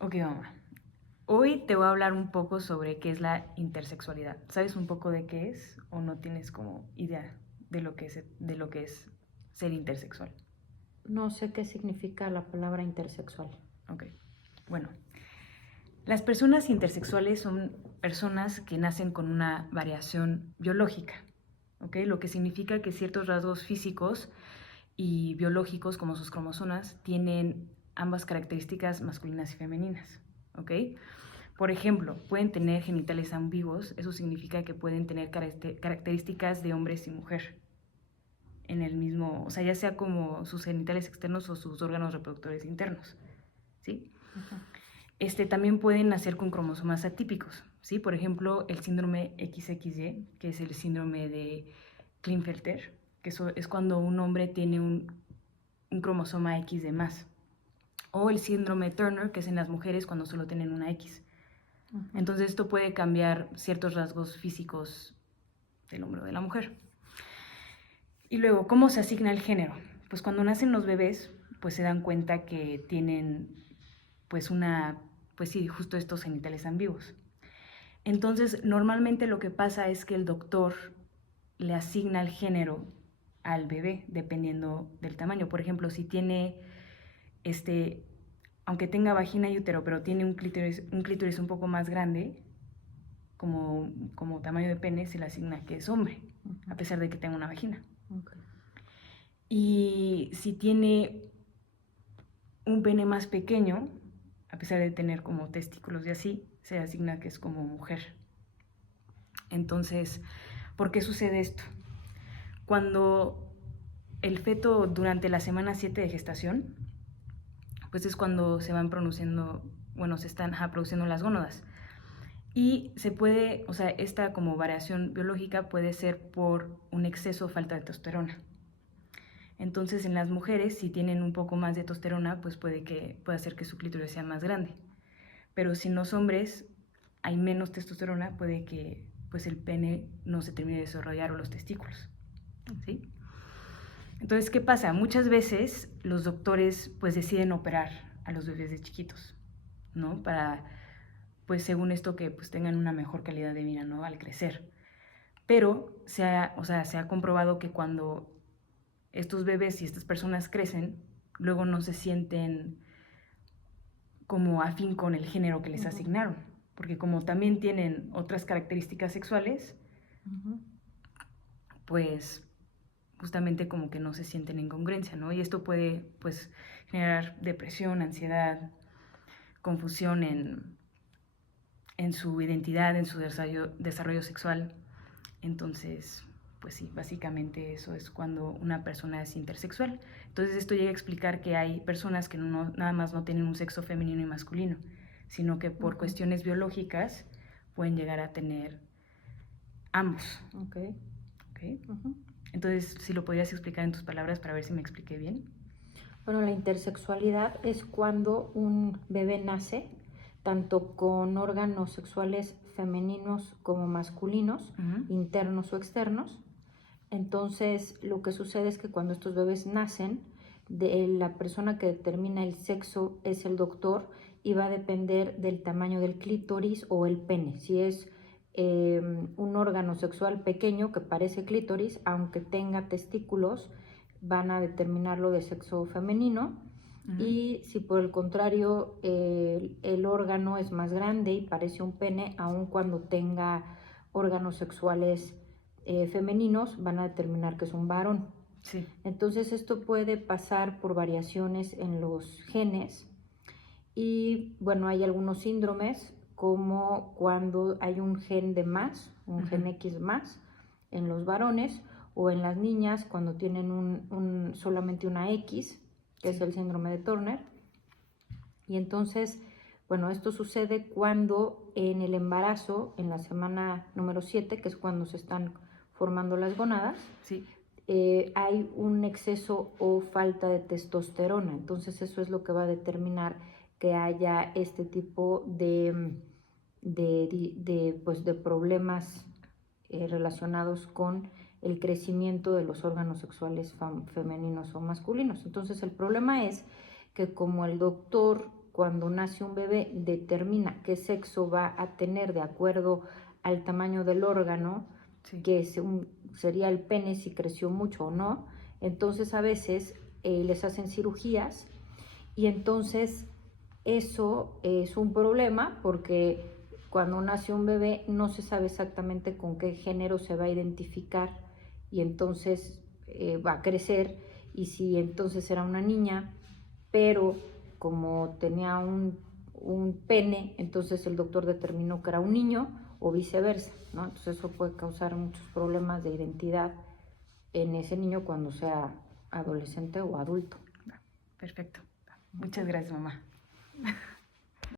Ok, mamá. Hoy te voy a hablar un poco sobre qué es la intersexualidad. ¿Sabes un poco de qué es o no tienes como idea de lo que es ser intersexual? No sé qué significa la palabra intersexual. Ok. Bueno, las personas intersexuales son personas que nacen con una variación biológica, ¿ok? Lo que significa que ciertos rasgos físicos y biológicos, como sus cromosomas, tienen ambas características masculinas y femeninas, ¿ok? Por ejemplo, pueden tener genitales ambiguos, eso significa que pueden tener características de hombres y mujer en el mismo, o sea, ya sea como sus genitales externos o sus órganos reproductores internos, ¿sí? Ujú. También pueden nacer con cromosomas atípicos, ¿sí? Por ejemplo, el síndrome XXY, que es el síndrome de Klinefelter, que eso es cuando un hombre tiene un cromosoma X de más. O el síndrome Turner, que es en las mujeres cuando solo tienen una X. Ujú. Entonces esto puede cambiar ciertos rasgos físicos del hombre o de la mujer. Y luego, ¿cómo se asigna el género? Pues cuando nacen los bebés, pues se dan cuenta que tienen pues pues sí, justo estos genitales ambiguos. Entonces, normalmente lo que pasa es que el doctor le asigna el género al bebé dependiendo del tamaño. Por ejemplo, si tiene aunque tenga vagina y útero, pero tiene un clítoris un poco más grande, como tamaño de pene, se le asigna que es hombre, Ujú. a pesar de que tenga una vagina. Okay. Y si tiene un pene más pequeño, a pesar de tener como testículos y así, se le asigna que es como mujer. Entonces, ¿por qué sucede esto? Cuando el feto durante la semana 7 de gestación, pues es cuando se van produciendo, bueno, se están produciendo las gónadas. Y se puede, o sea, esta como variación biológica puede ser por un exceso o falta de testosterona. Entonces, en las mujeres, si tienen un poco más de testosterona, pues puede hacer que su clítoris sea más grande. Pero si en los hombres hay menos testosterona, puede que pues el pene no se termine de desarrollar o los testículos, ¿sí? Entonces, ¿qué pasa? Muchas veces los doctores pues deciden operar a los bebés de chiquitos, ¿no? Para, pues según esto, que pues tengan una mejor calidad de vida, ¿no? Al crecer. Pero se ha comprobado que cuando estos bebés y estas personas crecen, luego no se sienten como afín con el género que les Ujú. asignaron, porque como también tienen otras características sexuales, Ujú. pues justamente como que no se sienten en congruencia, ¿no? Y esto puede pues generar depresión, ansiedad, confusión en su identidad, en su desarrollo sexual. Entonces, pues sí, básicamente eso es cuando una persona es intersexual. Entonces esto llega a explicar que hay personas que nada más no tienen un sexo femenino y masculino, sino que por Ujú. cuestiones biológicas pueden llegar a tener ambos. Okay. ¿Ok? Ujú. Entonces, si lo podrías explicar en tus palabras para ver si me expliqué bien. Bueno, la intersexualidad es cuando un bebé nace tanto con órganos sexuales femeninos como masculinos, Ujú. internos o externos. Entonces, lo que sucede es que cuando estos bebés nacen, la persona que determina el sexo es el doctor y va a depender del tamaño del clítoris o el pene. Si es un órgano sexual pequeño que parece clítoris, aunque tenga testículos, van a determinarlo de sexo femenino. Ujú. Y si por el contrario el órgano es más grande y parece un pene, aun cuando tenga órganos sexuales femeninos, van a determinar que es un varón. Sí. Entonces esto puede pasar por variaciones en los genes y bueno, hay algunos síndromes como cuando hay un gen de más, un gen Ujú. X más en los varones, o en las niñas cuando tienen solamente una X, que es Sí. el síndrome de Turner. Y entonces, bueno, esto sucede cuando en el embarazo, en la semana número 7, que es cuando se están formando las gónadas, Sí. hay un exceso o falta de testosterona. Entonces eso es lo que va a determinar que haya este tipo de problemas relacionados con el crecimiento de los órganos sexuales femeninos o masculinos. Entonces el problema es que como el doctor cuando nace un bebé determina qué sexo va a tener de acuerdo al tamaño del órgano, Sí. que sería el pene si creció mucho o no. Entonces a veces les hacen cirugías y entonces eso es un problema porque cuando nace un bebé no se sabe exactamente con qué género se va a identificar y entonces va a crecer, y si entonces era una niña, pero como tenía un pene, entonces el doctor determinó que era un niño o viceversa, ¿no? Entonces eso puede causar muchos problemas de identidad en ese niño cuando sea adolescente o adulto. Perfecto. Muchas gracias, mamá.